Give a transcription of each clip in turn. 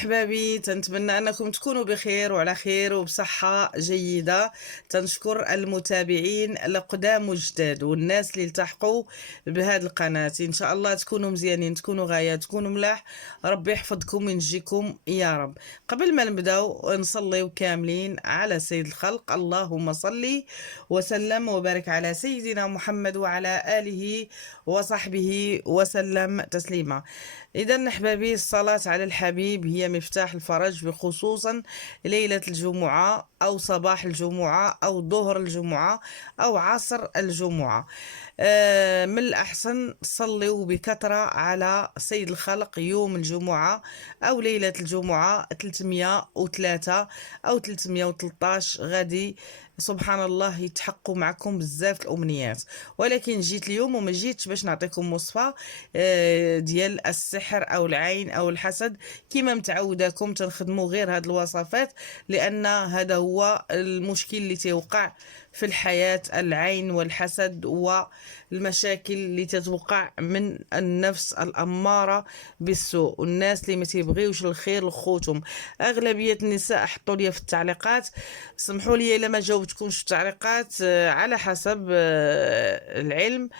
حبابي، تنتمنى انكم تكونوا بخير وعلى خير وبصحة جيدة. تنشكر المتابعين القدام والجداد والناس اللي التحقوا بهذه القناة. ان شاء الله تكونوا مزيانين، تكونوا غاية، تكونوا ملاح. ربي يحفظكم وينجيكم يا رب. قبل ما نبداو نصليو كاملين على سيد الخلق، اللهم صل وسلم وبارك على سيدنا محمد وعلى آله وصحبه وسلم تسليما. إذا أحبابي، الصلاة على الحبيب هي مفتاح الفرج، بخصوصا ليلة الجمعة أو صباح الجمعة أو ظهر الجمعة أو عصر الجمعة. من الأحسن صلوا بكثرة على سيد الخلق يوم الجمعة أو ليلة الجمعة 303 أو 313. غادي سبحان الله يتحققوا معكم بزاف الأمنيات. ولكن جيت اليوم وما جيتش باش نعطيكم وصفة ديال السحر أو العين أو الحسد. كما متعوداكم تنخدموا غير هاد الوصفات، لأن هذا هو المشكل اللي تيوقع في الحياة: العين والحسد والمشاكل اللي تتوقع من النفس الأمارة بالسوء، والناس اللي ما تيبغيوش الخير لخوتهم. أغلبية النساء حطوا لي في التعليقات، سمحوا لي إلا ما جاوبتكمش في التعليقات، على حسب العلم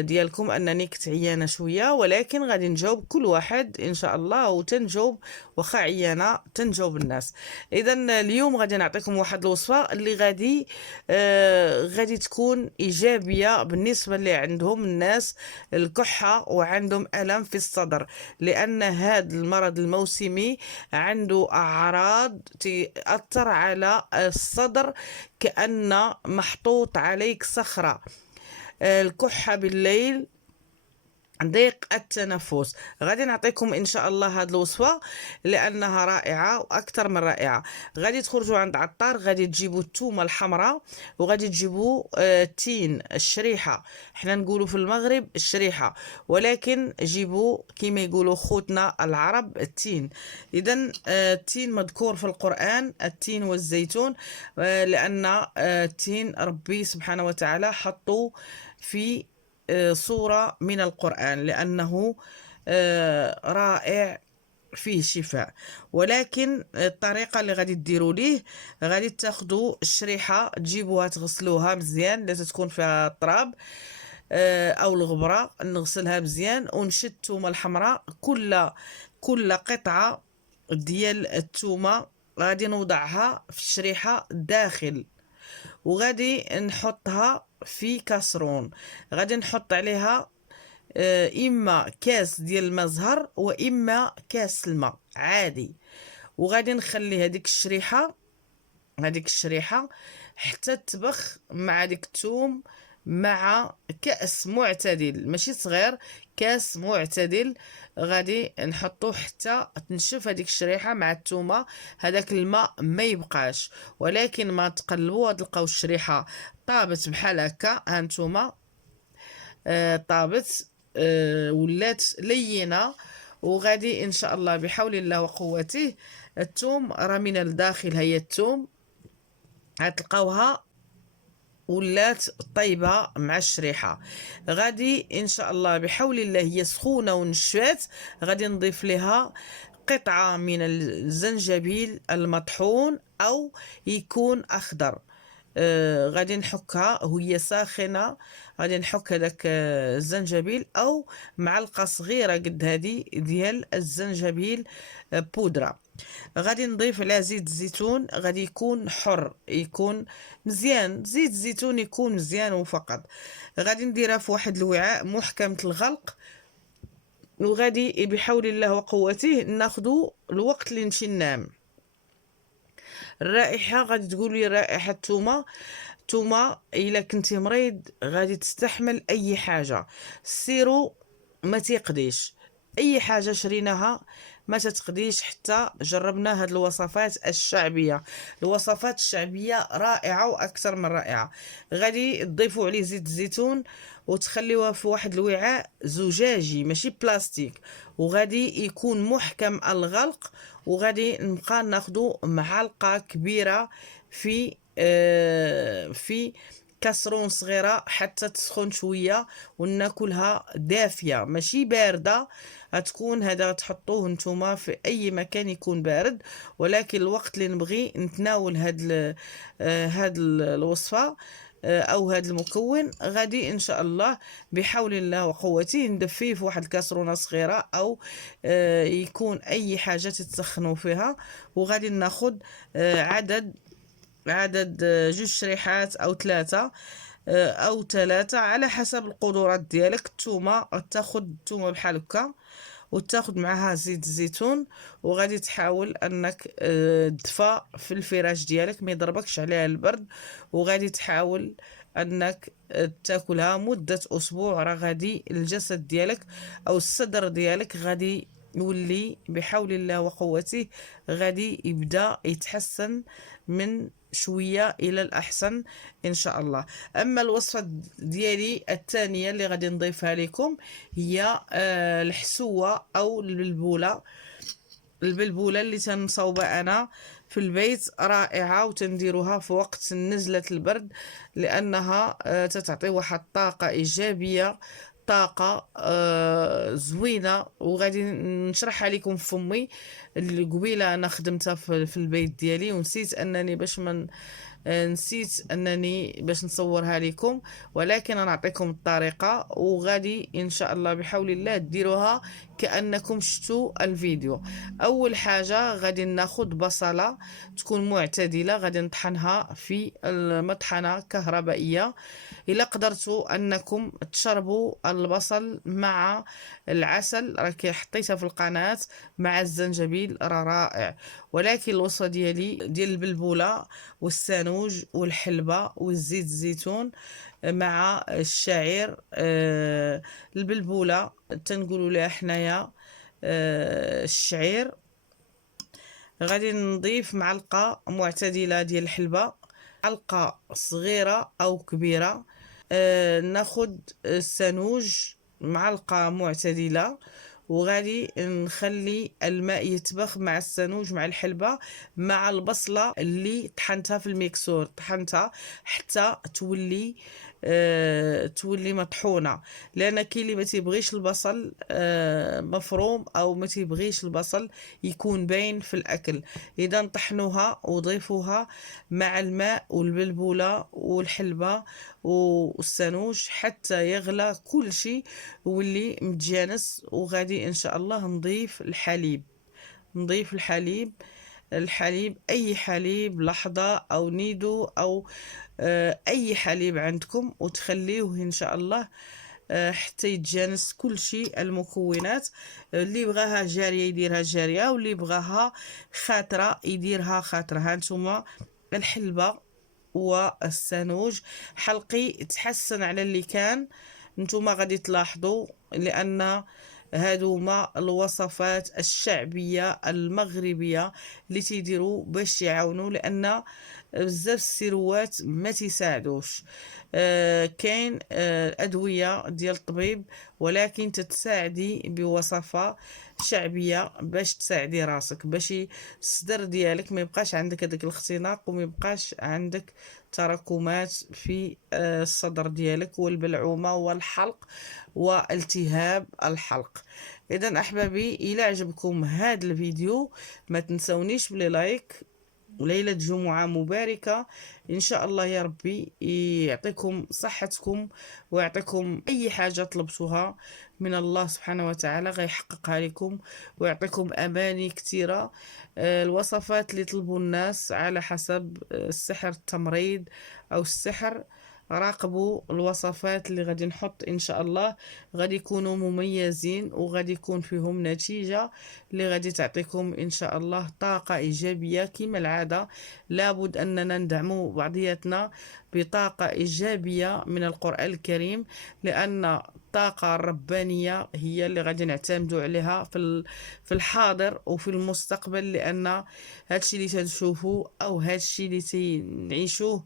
ديالكم انني كنت عيانه شويه، ولكن غادي نجاوب كل واحد ان شاء الله، وتنجاوب واخا عيانه تنجاوب الناس. اذا اليوم غادي نعطيكم واحد الوصفه اللي غادي تكون ايجابيه بالنسبه اللي عندهم الناس الكحه وعندهم الم في الصدر، لان هذا المرض الموسمي عنده اعراض تاثر على الصدر كأن محطوط عليك صخره. الكحة بالليل، ضيق التنفس. غادي نعطيكم ان شاء الله هذه الوصفه لانها رائعه واكثر من رائعه. غادي تخرجوا عند عطار، غادي تجيبوا الثومه الحمراء، وغادي تجيبوا التين الشريحه. حنا نقولوا في المغرب الشريحه، ولكن جيبوا كما يقولوا خوتنا العرب التين. اذا التين مذكور في القران، التين والزيتون، لان التين ربي سبحانه وتعالى حطوا في صورة من القرآن، لأنه رائع فيه شفاء. ولكن الطريقة اللي غادي ديروا ليه: غادي تاخدوا الشريحة، تجيبوها تغسلوها مزيان، لا تكون فيها التراب أو الغبرة، نغسلها مزيان ونشد الثومة الحمراء. كل قطعة ديال الثومة غادي نوضعها في الشريحة داخل، وغادي نحطها في كاسرون. غادي نحط عليها اما كاس ديال الماء زهر واما كاس الماء عادي، وغادي نخلي هذيك الشريحه حتى تبخ مع ديك الثوم، مع كاس معتدل ماشي صغير، كاس معتدل. غادي نحطوه حتى تنشف هذيك الشريحه مع الثومه. هذاك الماء ما يبقاش، ولكن ما تقلبوا تلقاو الشريحه طابت بحال هكا. هانتوما طابت، ولات لينه. وغادي ان شاء الله بحول الله وقوته، الثوم راه من الداخل، هي الثوم غتلقاوها ولات طيبه مع الشريحه. غادي ان شاء الله بحول الله، هي سخونه ونشفات، غادي نضيف لها قطعه من الزنجبيل المطحون او يكون اخضر. غادي نحكها وهي ساخنه، غادي نحك هذاك الزنجبيل، او معلقه صغيره قد هذه ديال الزنجبيل بودره. غادي نضيف على زيت الزيتون، غادي يكون حر، يكون مزيان، زيت الزيتون يكون مزيان وفقط. غادي نديرها في واحد الوعاء محكمة الغلق، وغادي بحول الله وقوته ناخدو الوقت اللي نمشي ننام. الرائحة غادي تقولي رائحة تومة الا كنتي مريض غادي تستحمل اي حاجة. السيرو ما تيقديش، اي حاجه شريناها ما تتقديش. حتى جربنا هاد الوصفات الشعبيه، الوصفات الشعبيه رائعه واكثر من رائعه. غادي تضيفوا عليه زيت الزيتون وتخليوها في واحد الوعاء زجاجي ماشي بلاستيك، وغادي يكون محكم الغلق. وغادي نبقى ناخدو معلقه كبيره في كاسرون صغيره حتى تسخن شويه وناكلها دافيه ماشي بارده. غتكون هذا تحطوه نتوما في اي مكان يكون بارد، ولكن الوقت اللي نبغي نتناول هاد الوصفه او هذا المكون غادي ان شاء الله بحول الله وقوته ندفيه في واحد الكاسرونه صغيره، او يكون اي حاجه تتسخنوا فيها، وغادي ناخذ عدد جوج شريحات او ثلاثه على حسب القدرات ديالك. الثومه تاخذ الثومه بحال هكا، وتاخذ معها زيت الزيتون، وغادي تحاول انك تدفى في الفراش ديالك ما يضربكش عليها البرد، وغادي تحاول انك تاكلها مدة اسبوع. راه غادي الجسد ديالك او الصدر ديالك غادي يولي بحول الله وقوته غادي يبدا يتحسن من شويه الى الاحسن ان شاء الله. اما الوصفه ديالي الثانيه اللي غادي نضيفها لكم هي الحسوه او البلبوله اللي تنصاوبها انا في البيت، رائعه وتنديروها في وقت نزله البرد، لانها تتعطي واحد الطاقه ايجابيه، طاقه زوينه. وغادي نشرحها لكم في فمي. اللي قبيله انا خدمتها في البيت ديالي، ونسيت انني باش من نسيت انني باش نصورها لكم، ولكن انا نعطيكم الطريقه، وغادي ان شاء الله بحول الله ديروها كانكم شفتوا الفيديو. اول حاجه غادي ناخذ بصله تكون معتدله، غادي نطحنها في المطحنه كهربائيه. الا قدرتوا انكم تشربوا البصل مع العسل، راكي حطيتها في القناه مع الزنجبيل، راه رائع. ولكن الوصفه ديال البلبوله والسانوج والحلبه والزيت الزيتون مع الشعير، البلبوله تنقولوا لها حنايا الشعير. غادي نضيف معلقه معتدله ديال الحلبه، معلقه صغيره او كبيره. ناخد السانوج معلقه معتدله، وغادي نخلي الماء يتبخ مع السانوج مع الحلبة مع البصلة اللي طحنتها في الميكسور، طحنتها حتى تولي مطحونة. لأن كاين اللي ما تيبغيش البصل مفروم، أو ما تيبغيش البصل يكون باين في الأكل. إذا طحنوها وضيفوها مع الماء والبلبولة والحلبة والسانوج حتى يغلى كل شيء واللي متجانس. وغادي ان شاء الله نضيف الحليب اي حليب لحظة او نيدو او اي حليب عندكم، وتخليوه ان شاء الله حتى يتجانس كل شيء المكونات. اللي بغاها جاريه يديرها جاريه، واللي بغاها خاطره يديرها خاطره. هانتوما الحلبه والسانوج حلقي تحسن على اللي كان. نتوما غادي تلاحظوا، لان هادوما الوصفات الشعبيه المغربيه اللي تيديروا باش يعاونوا، لان بزاف السيروات ما تيساعدوش. كاين ادويه ديال الطبيب، ولكن تتساعدي بوصفه شعبيه باش تساعدي راسك، باش الصدر ديالك ما يبقاش عندك هذاك الاختناق، وما يبقاش عندك تراكمات في الصدر ديالك والبلعومه والحلق والتهاب الحلق. اذا احبابي، الى عجبكم هذا الفيديو ما تنسونيش بلي لايك. وليلة جمعة مباركة إن شاء الله، يا ربي يعطيكم صحتكم ويعطيكم أي حاجة طلبتوها من الله سبحانه وتعالى غيحققها لكم، ويعطيكم أماني كثيرة. الوصفات اللي طلبوا الناس على حسب السحر التمريض أو السحر، راقبوا الوصفات اللي غادي نحط ان شاء الله، غادي يكونوا مميزين وغادي يكون فيهم نتيجة اللي غادي تعطيكم ان شاء الله طاقة ايجابية. كما العادة لابد اننا ندعموا بعضياتنا بطاقة ايجابية من القرآن الكريم، لان الطاقة الربانية هي اللي غادي نعتمدوا عليها في الحاضر وفي المستقبل. لان هادشي اللي تنشوفوه او هادشي اللي تنعيشوه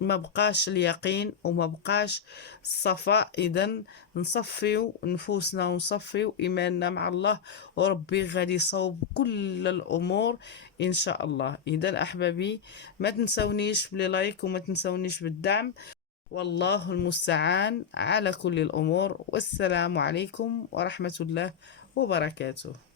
ما بقاش اليقين وما بقاش الصفاء. اذا نصفيو نفوسنا ونصفيو ايماننا مع الله، وربي غادي يصوب كل الامور ان شاء الله. اذا احبابي، ما تنسونيش بلي لايك وما تنسونيش بالدعم. والله المستعان على كل الأمور. والسلام عليكم ورحمة الله وبركاته.